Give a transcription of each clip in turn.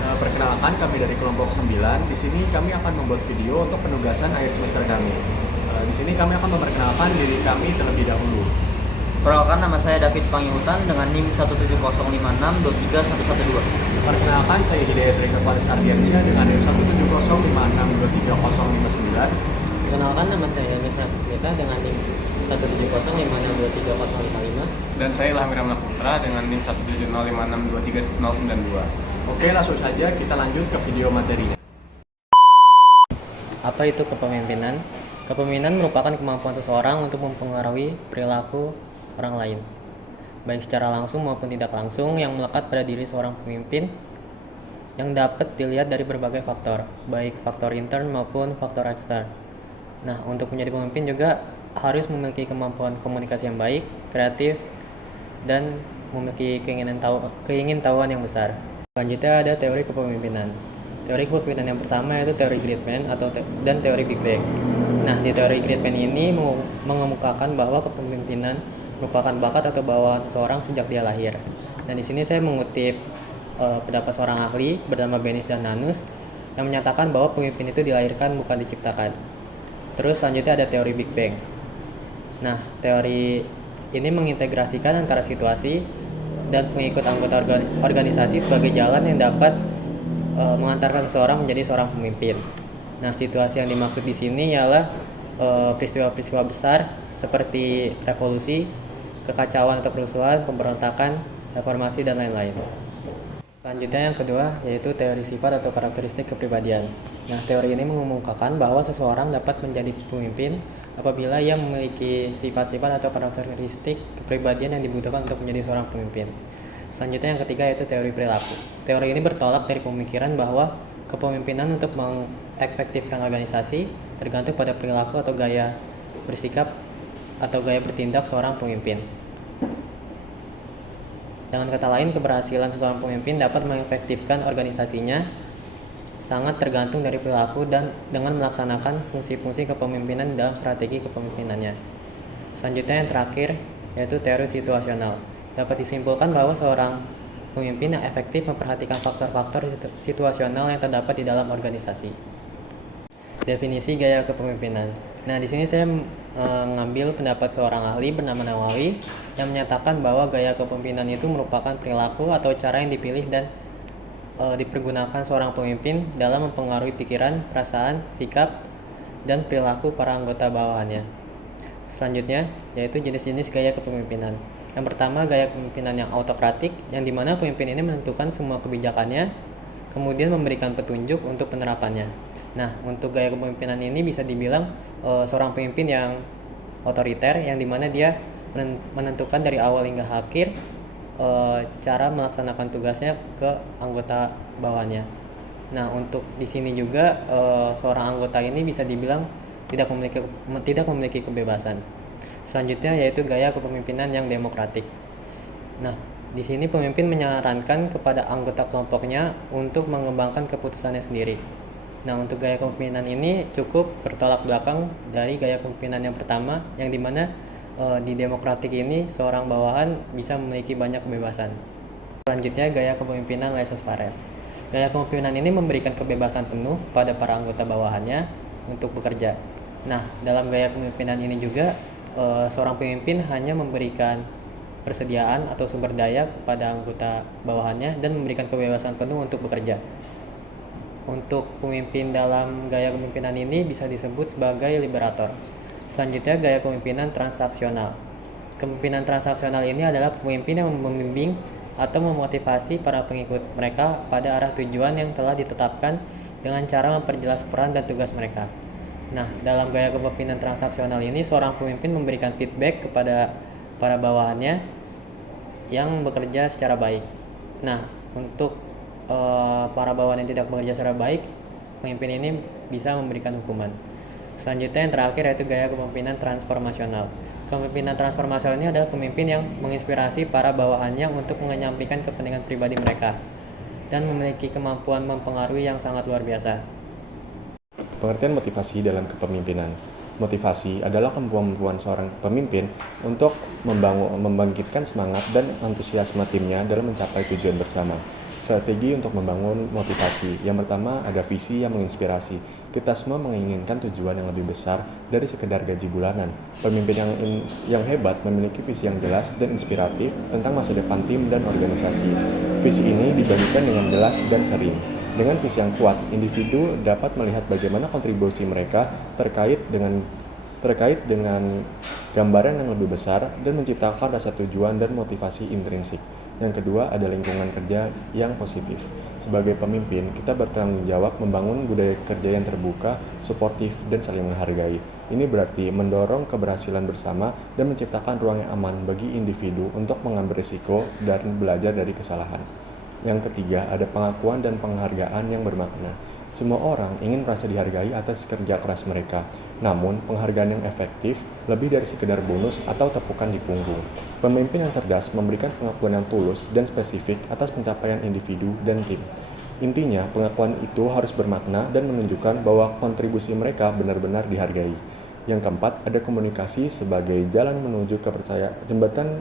Perkenalkan, kami dari kelompok 9. Di sini kami akan membuat video untuk penugasan akhir semester kami. Di sini kami akan memperkenalkan diri kami terlebih dahulu. Perkenalkan, nama saya David Pangyutan dengan NIM 17056231112. Perkenalkan, saya Hidayat Rika Faris Ardiansyah dengan NIM 17056230059. Perkenalkan, nama saya Yanis Rasmita dengan NIM 17056230055. Dan saya Ilham Ramlah Putra dengan NIM 17056230092. Oke, langsung saja kita lanjut ke video materinya. Apa itu kepemimpinan? Kepemimpinan merupakan kemampuan seseorang untuk mempengaruhi perilaku orang lain, baik secara langsung maupun tidak langsung, yang melekat pada diri seorang pemimpin yang dapat dilihat dari berbagai faktor, baik faktor intern maupun faktor ekstern. Nah, untuk menjadi pemimpin juga harus memiliki kemampuan komunikasi yang baik, kreatif, dan memiliki keingintahuan yang besar. Selanjutnya ada teori kepemimpinan. Teori kepemimpinan yang pertama yaitu teori Greatman dan teori Big Bang. Nah, di teori Greatman ini mengemukakan bahwa kepemimpinan merupakan bakat atau bawaan seseorang sejak dia lahir. Dan di sini saya mengutip pendapat seorang ahli bernama Benis dan Nanus yang menyatakan bahwa pemimpin itu dilahirkan bukan diciptakan. Terus selanjutnya ada teori Big Bang. Nah, teori ini mengintegrasikan antara situasi dan pengikut anggota organisasi sebagai jalan yang dapat mengantarkan seseorang menjadi seorang pemimpin. Nah, situasi yang dimaksud di sini ialah peristiwa-peristiwa besar seperti revolusi, kekacauan atau kerusuhan, pemberontakan, reformasi, dan lain-lain. Selanjutnya yang kedua yaitu teori sifat atau karakteristik kepribadian. Nah, teori ini mengemukakan bahwa seseorang dapat menjadi pemimpin apabila ia memiliki sifat-sifat atau karakteristik kepribadian yang dibutuhkan untuk menjadi seorang pemimpin. Selanjutnya yang ketiga yaitu teori perilaku. Teori ini bertolak dari pemikiran bahwa kepemimpinan untuk mengefektifkan organisasi tergantung pada perilaku atau gaya bersikap atau gaya bertindak seorang pemimpin. Dengan kata lain, keberhasilan seseorang pemimpin dapat mengefektifkan organisasinya sangat tergantung dari perilaku dan dengan melaksanakan fungsi-fungsi kepemimpinan dalam strategi kepemimpinannya. Selanjutnya yang terakhir yaitu teori situasional. Dapat disimpulkan bahwa seorang pemimpin yang efektif memperhatikan faktor-faktor situasional yang terdapat di dalam organisasi. Definisi gaya kepemimpinan. Nah, di sini saya mengambil pendapat seorang ahli bernama Nawawi yang menyatakan bahwa gaya kepemimpinan itu merupakan perilaku atau cara yang dipilih dan dipergunakan seorang pemimpin dalam mempengaruhi pikiran, perasaan, sikap, dan perilaku para anggota bawahannya. Selanjutnya yaitu jenis-jenis gaya kepemimpinan. Yang pertama, gaya kepemimpinan yang autokratik, yang dimana pemimpin ini menentukan semua kebijakannya, kemudian memberikan petunjuk untuk penerapannya. Nah, untuk gaya kepemimpinan ini bisa dibilang seorang pemimpin yang otoriter, yang dimana dia menentukan dari awal hingga akhir cara melaksanakan tugasnya ke anggota bawahannya. Nah, untuk di sini juga seorang anggota ini bisa dibilang tidak memiliki kebebasan. Selanjutnya yaitu gaya kepemimpinan yang demokratik. Nah, di sini pemimpin menyarankan kepada anggota kelompoknya untuk mengembangkan keputusannya sendiri. Nah, untuk gaya kepemimpinan ini cukup bertolak belakang dari gaya kepemimpinan yang pertama, yang dimana di demokratik ini seorang bawahan bisa memiliki banyak kebebasan. Selanjutnya gaya kepemimpinan laissez-faire. Gaya kepemimpinan ini memberikan kebebasan penuh kepada para anggota bawahannya untuk bekerja. Nah, dalam gaya kepemimpinan ini juga seorang pemimpin hanya memberikan persediaan atau sumber daya kepada anggota bawahannya dan memberikan kebebasan penuh untuk bekerja. Untuk pemimpin dalam gaya kepemimpinan ini bisa disebut sebagai liberator. Selanjutnya gaya kepemimpinan transaksional. Kepemimpinan transaksional ini adalah pemimpin yang membimbing atau memotivasi para pengikut mereka pada arah tujuan yang telah ditetapkan dengan cara memperjelas peran dan tugas mereka. Nah, dalam gaya kepemimpinan transaksional ini seorang pemimpin memberikan feedback kepada para bawahannya yang bekerja secara baik. Nah, untuk para bawahan yang tidak bekerja secara baik, pemimpin ini bisa memberikan hukuman. Selanjutnya yang terakhir yaitu gaya kepemimpinan transformasional. Kepemimpinan transformasional ini adalah pemimpin yang menginspirasi para bawahannya untuk menyampaikan kepentingan pribadi mereka dan memiliki kemampuan mempengaruhi yang sangat luar biasa. Pengertian motivasi dalam kepemimpinan. Motivasi adalah kemampuan seorang pemimpin untuk membangkitkan semangat dan antusiasme timnya dalam mencapai tujuan bersama. Strategi untuk membangun motivasi. Yang pertama ada visi yang menginspirasi. Kita semua menginginkan tujuan yang lebih besar dari sekedar gaji bulanan. Pemimpin yang hebat memiliki visi yang jelas dan inspiratif tentang masa depan tim dan organisasi. Visi ini dibagikan dengan jelas dan sering. Dengan visi yang kuat, individu dapat melihat bagaimana kontribusi mereka terkait dengan gambaran yang lebih besar dan menciptakan rasa tujuan dan motivasi intrinsik. Yang kedua ada lingkungan kerja yang positif. Sebagai pemimpin, kita bertanggung jawab membangun budaya kerja yang terbuka, suportif, dan saling menghargai. Ini berarti mendorong keberhasilan bersama dan menciptakan ruang yang aman bagi individu untuk mengambil risiko dan belajar dari kesalahan. Yang ketiga ada pengakuan dan penghargaan yang bermakna. Semua orang ingin merasa dihargai atas kerja keras mereka. Namun, penghargaan yang efektif lebih dari sekedar bonus atau tepukan di punggung. Pemimpin yang cerdas memberikan pengakuan yang tulus dan spesifik atas pencapaian individu dan tim. Intinya, pengakuan itu harus bermakna dan menunjukkan bahwa kontribusi mereka benar-benar dihargai. Yang keempat, ada komunikasi sebagai jembatan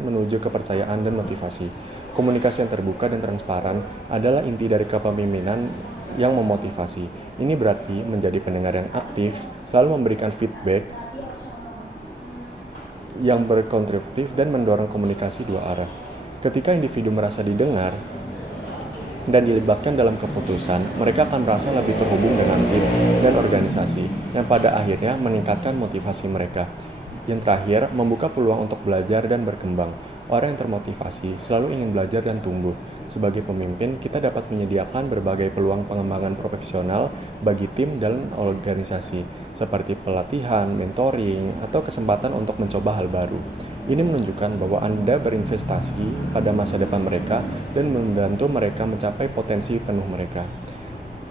menuju kepercayaan dan motivasi. Komunikasi yang terbuka dan transparan adalah inti dari kepemimpinan yang memotivasi. Ini berarti menjadi pendengar yang aktif, selalu memberikan feedback yang berkontributif dan mendorong komunikasi dua arah. Ketika individu merasa didengar dan dilibatkan dalam keputusan, mereka akan merasa lebih terhubung dengan tim dan organisasi, yang pada akhirnya meningkatkan motivasi mereka. Yang terakhir, membuka peluang untuk belajar dan berkembang. Orang yang termotivasi selalu ingin belajar dan tumbuh. Sebagai pemimpin, kita dapat menyediakan berbagai peluang pengembangan profesional bagi tim dan organisasi, seperti pelatihan, mentoring, atau kesempatan untuk mencoba hal baru. Ini menunjukkan bahwa Anda berinvestasi pada masa depan mereka dan membantu mereka mencapai potensi penuh mereka.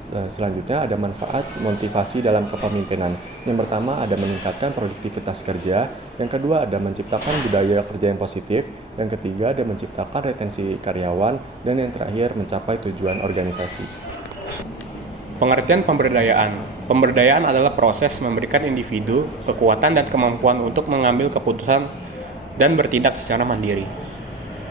Selanjutnya ada manfaat motivasi dalam kepemimpinan. Yang pertama ada meningkatkan produktivitas kerja, yang kedua ada menciptakan budaya kerja yang positif, yang ketiga ada menciptakan retensi karyawan, dan yang terakhir mencapai tujuan organisasi. Pengertian pemberdayaan. Pemberdayaan adalah proses memberikan individu kekuatan dan kemampuan untuk mengambil keputusan dan bertindak secara mandiri.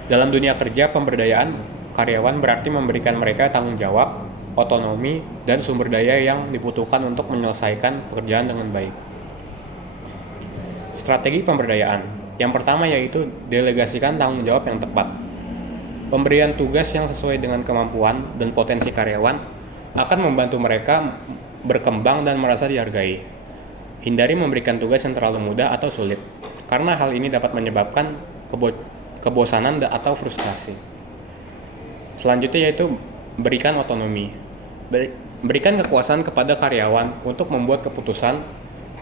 Dalam dunia kerja, pemberdayaan karyawan berarti memberikan mereka tanggung jawab, otonomi, dan sumber daya yang dibutuhkan untuk menyelesaikan pekerjaan dengan baik. Strategi pemberdayaan. Yang pertama yaitu delegasikan tanggung jawab yang tepat. Pemberian tugas yang sesuai dengan kemampuan dan potensi karyawan akan membantu mereka berkembang dan merasa dihargai. Hindari memberikan tugas yang terlalu mudah atau sulit, karena hal ini dapat menyebabkan kebosanan atau frustrasi. Selanjutnya yaitu berikan otonomi. Berikan kekuasaan kepada karyawan untuk membuat keputusan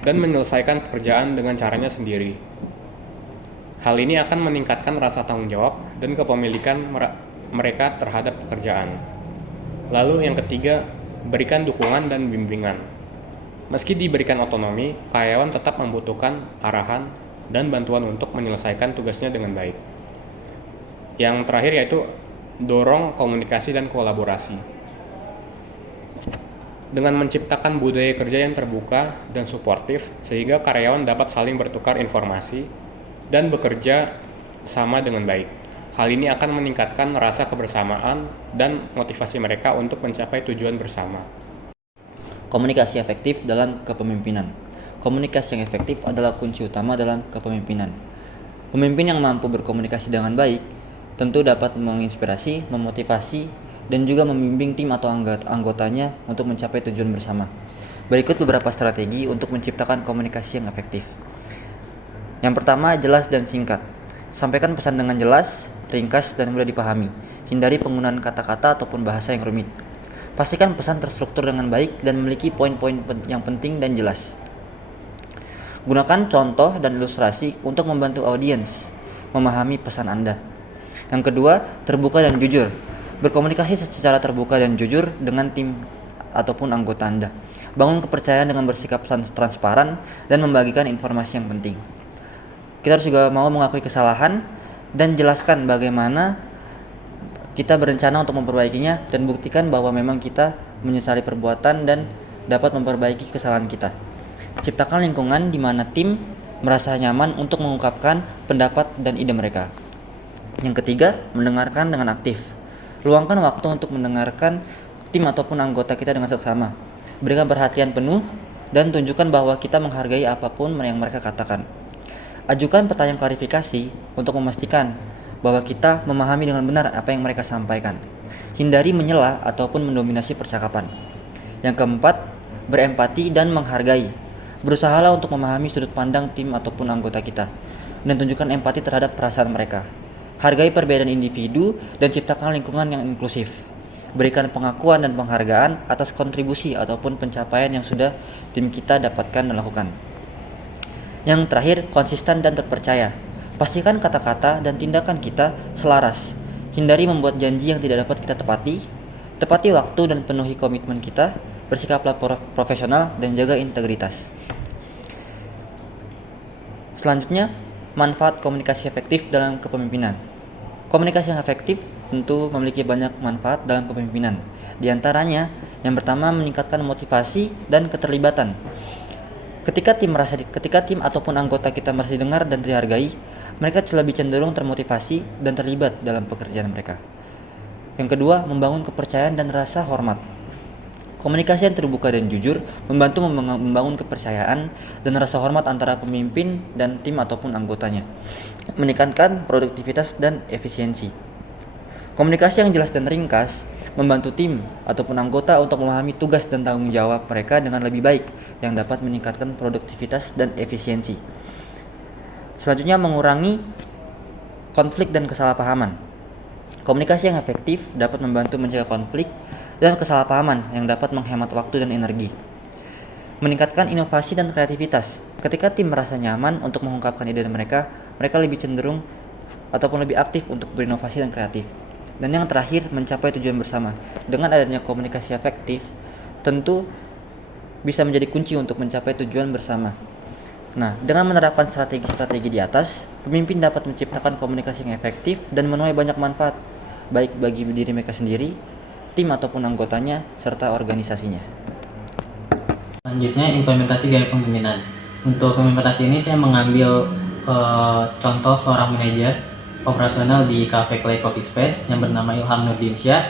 dan menyelesaikan pekerjaan dengan caranya sendiri. Hal ini akan meningkatkan rasa tanggung jawab dan kepemilikan mereka terhadap pekerjaan. Lalu yang ketiga, berikan dukungan dan bimbingan. Meski diberikan otonomi, karyawan tetap membutuhkan arahan dan bantuan untuk menyelesaikan tugasnya dengan baik. Yang terakhir yaitu dorong komunikasi dan kolaborasi. Dengan menciptakan budaya kerja yang terbuka dan suportif, sehingga karyawan dapat saling bertukar informasi dan bekerja sama dengan baik. Hal ini akan meningkatkan rasa kebersamaan dan motivasi mereka untuk mencapai tujuan bersama. Komunikasi efektif dalam kepemimpinan. Komunikasi yang efektif adalah kunci utama dalam kepemimpinan. Pemimpin yang mampu berkomunikasi dengan baik tentu dapat menginspirasi, memotivasi, dan juga membimbing tim atau anggotanya untuk mencapai tujuan bersama. Berikut beberapa strategi untuk menciptakan komunikasi yang efektif. Yang pertama, jelas dan singkat. Sampaikan pesan dengan jelas, ringkas, dan mudah dipahami. Hindari penggunaan kata-kata ataupun bahasa yang rumit. Pastikan pesan terstruktur dengan baik dan memiliki poin-poin yang penting dan jelas. Gunakan contoh dan ilustrasi untuk membantu audiens memahami pesan Anda. Yang kedua, terbuka dan jujur. Berkomunikasi secara terbuka dan jujur dengan tim ataupun anggota Anda. Bangun kepercayaan dengan bersikap transparan dan membagikan informasi yang penting. Kita harus juga mau mengakui kesalahan dan jelaskan bagaimana kita berencana untuk memperbaikinya dan buktikan bahwa memang kita menyesali perbuatan dan dapat memperbaiki kesalahan kita. Ciptakan lingkungan di mana tim merasa nyaman untuk mengungkapkan pendapat dan ide mereka. Yang ketiga, mendengarkan dengan aktif. Luangkan waktu untuk mendengarkan tim ataupun anggota kita dengan seksama. Berikan perhatian penuh dan tunjukkan bahwa kita menghargai apapun yang mereka katakan. Ajukan pertanyaan klarifikasi untuk memastikan bahwa kita memahami dengan benar apa yang mereka sampaikan. Hindari menyela ataupun mendominasi percakapan. Yang keempat, berempati dan menghargai. Berusahalah untuk memahami sudut pandang tim ataupun anggota kita dan tunjukkan empati terhadap perasaan mereka. Hargai perbedaan individu dan ciptakan lingkungan yang inklusif. Berikan pengakuan dan penghargaan atas kontribusi ataupun pencapaian yang sudah tim kita dapatkan dan lakukan. Yang terakhir, konsisten dan terpercaya. Pastikan kata-kata dan tindakan kita selaras. Hindari membuat janji yang tidak dapat kita tepati. Tepati waktu dan penuhi komitmen kita. Bersikaplah profesional dan jaga integritas. Selanjutnya, manfaat komunikasi efektif dalam kepemimpinan. Komunikasi yang efektif tentu memiliki banyak manfaat dalam kepemimpinan. Di antaranya, yang pertama meningkatkan motivasi dan keterlibatan. Ketika tim ataupun anggota kita merasa didengar dan dihargai, mereka lebih cenderung termotivasi dan terlibat dalam pekerjaan mereka. Yang kedua, membangun kepercayaan dan rasa hormat. Komunikasi yang terbuka dan jujur membantu membangun kepercayaan dan rasa hormat antara pemimpin dan tim ataupun anggotanya, meningkatkan produktivitas dan efisiensi. Komunikasi yang jelas dan ringkas membantu tim ataupun anggota untuk memahami tugas dan tanggung jawab mereka dengan lebih baik yang dapat meningkatkan produktivitas dan efisiensi. Selanjutnya, mengurangi konflik dan kesalahpahaman. Komunikasi yang efektif dapat membantu mencegah konflik dan kesalahpahaman yang dapat menghemat waktu dan energi. Meningkatkan inovasi dan kreativitas. Ketika tim merasa nyaman untuk mengungkapkan ide mereka lebih cenderung ataupun lebih aktif untuk berinovasi dan kreatif. Dan yang terakhir, mencapai tujuan bersama. Dengan adanya komunikasi efektif, tentu bisa menjadi kunci untuk mencapai tujuan bersama. Nah, dengan menerapkan strategi-strategi di atas, pemimpin dapat menciptakan komunikasi yang efektif dan menuai banyak manfaat, baik bagi diri mereka sendiri, tim ataupun anggotanya, serta organisasinya. Selanjutnya, implementasi gaya kepemimpinan. Untuk implementasi ini saya mengambil contoh seorang manajer operasional di Cafe Clay Coffee Space yang bernama Ilham Nurdiansyah,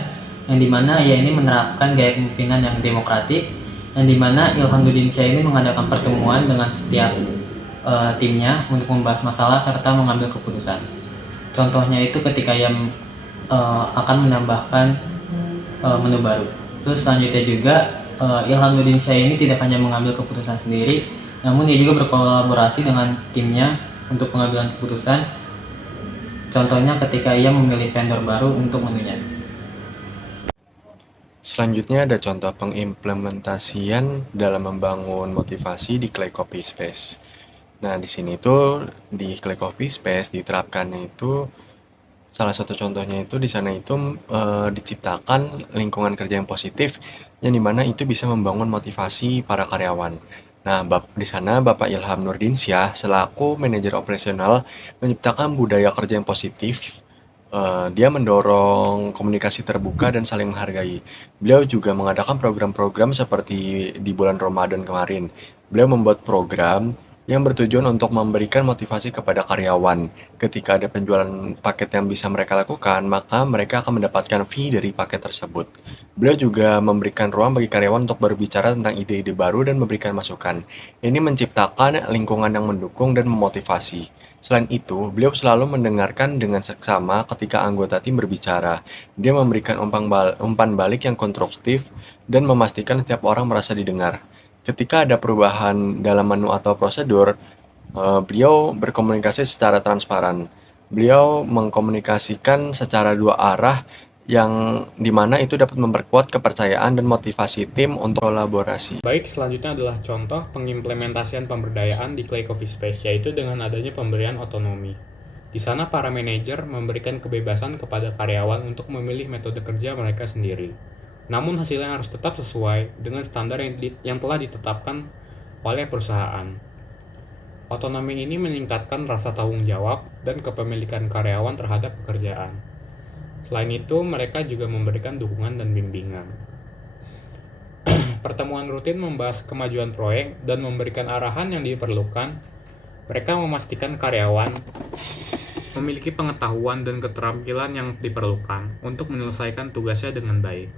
yang dimana ia ini menerapkan gaya kepemimpinan yang demokratis, yang dimana Ilham Nurdiansyah ini mengadakan pertemuan dengan setiap timnya untuk membahas masalah serta mengambil keputusan. Contohnya itu ketika ia akan menambahkan menu baru. Terus selanjutnya juga Ilham Nurdiansyah ini tidak hanya mengambil keputusan sendiri, namun ia juga berkolaborasi dengan timnya untuk pengambilan keputusan. Contohnya ketika ia memilih vendor baru untuk menunya. Selanjutnya ada contoh pengimplementasian dalam membangun motivasi di Clay Coffee Space. Nah, di sini tuh di Clay Coffee Space diterapkan itu salah satu contohnya itu di sana itu diciptakan lingkungan kerja yang positif yang dimana itu bisa membangun motivasi para karyawan. Nah, di sana Bapak Ilham Nurdiansyah selaku manajer operasional menciptakan budaya kerja yang positif. Dia mendorong komunikasi terbuka dan saling menghargai. Beliau juga mengadakan program-program seperti di bulan Ramadan kemarin. Beliau membuat program yang bertujuan untuk memberikan motivasi kepada karyawan. Ketika ada penjualan paket yang bisa mereka lakukan, maka mereka akan mendapatkan fee dari paket tersebut. Beliau juga memberikan ruang bagi karyawan untuk berbicara tentang ide-ide baru dan memberikan masukan. Ini menciptakan lingkungan yang mendukung dan memotivasi. Selain itu, beliau selalu mendengarkan dengan seksama ketika anggota tim berbicara. Dia memberikan umpan balik yang konstruktif dan memastikan setiap orang merasa didengar. Ketika ada perubahan dalam menu atau prosedur, beliau berkomunikasi secara transparan. Beliau mengkomunikasikan secara dua arah yang dimana itu dapat memperkuat kepercayaan dan motivasi tim untuk kolaborasi. Baik, selanjutnya adalah contoh pengimplementasian pemberdayaan di Clay Coffee Space, yaitu dengan adanya pemberian otonomi. Di sana para manajer memberikan kebebasan kepada karyawan untuk memilih metode kerja mereka sendiri. Namun hasilnya harus tetap sesuai dengan standar yang telah ditetapkan oleh perusahaan. Otonomi ini meningkatkan rasa tanggung jawab dan kepemilikan karyawan terhadap pekerjaan. Selain itu, mereka juga memberikan dukungan dan bimbingan. Pertemuan rutin membahas kemajuan proyek dan memberikan arahan yang diperlukan. Mereka memastikan karyawan memiliki pengetahuan dan keterampilan yang diperlukan untuk menyelesaikan tugasnya dengan baik.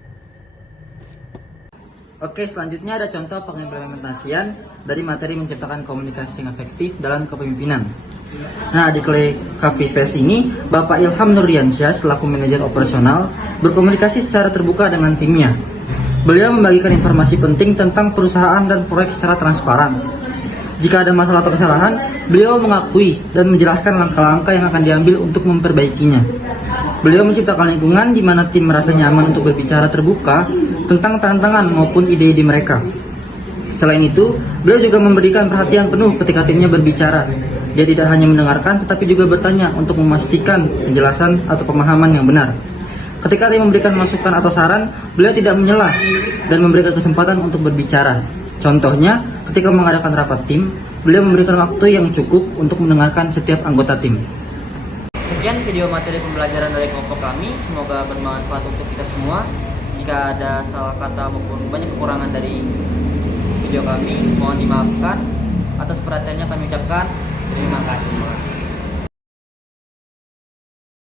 Oke, selanjutnya ada contoh pengimplementasian dari materi menciptakan komunikasi yang efektif dalam kepemimpinan. Nah, di Kavi Space ini, Bapak Ilham Nurdiansyah selaku manajer operasional berkomunikasi secara terbuka dengan timnya. Beliau membagikan informasi penting tentang perusahaan dan proyek secara transparan. Jika ada masalah atau kesalahan, beliau mengakui dan menjelaskan langkah-langkah yang akan diambil untuk memperbaikinya. Beliau menciptakan lingkungan di mana tim merasa nyaman untuk berbicara terbuka tentang tantangan maupun ide-ide mereka. Selain itu, beliau juga memberikan perhatian penuh ketika timnya berbicara. Dia tidak hanya mendengarkan tetapi juga bertanya untuk memastikan penjelasan atau pemahaman yang benar. Ketika tim memberikan masukan atau saran, beliau tidak menyela dan memberikan kesempatan untuk berbicara. Contohnya, ketika mengadakan rapat tim, beliau memberikan waktu yang cukup untuk mendengarkan setiap anggota tim. Sekian video materi pembelajaran dari kelompok kami, semoga bermanfaat untuk kita semua. Jika ada salah kata maupun banyak kekurangan dari video kami, mohon dimaafkan. Atas perhatiannya kami ucapkan terima kasih.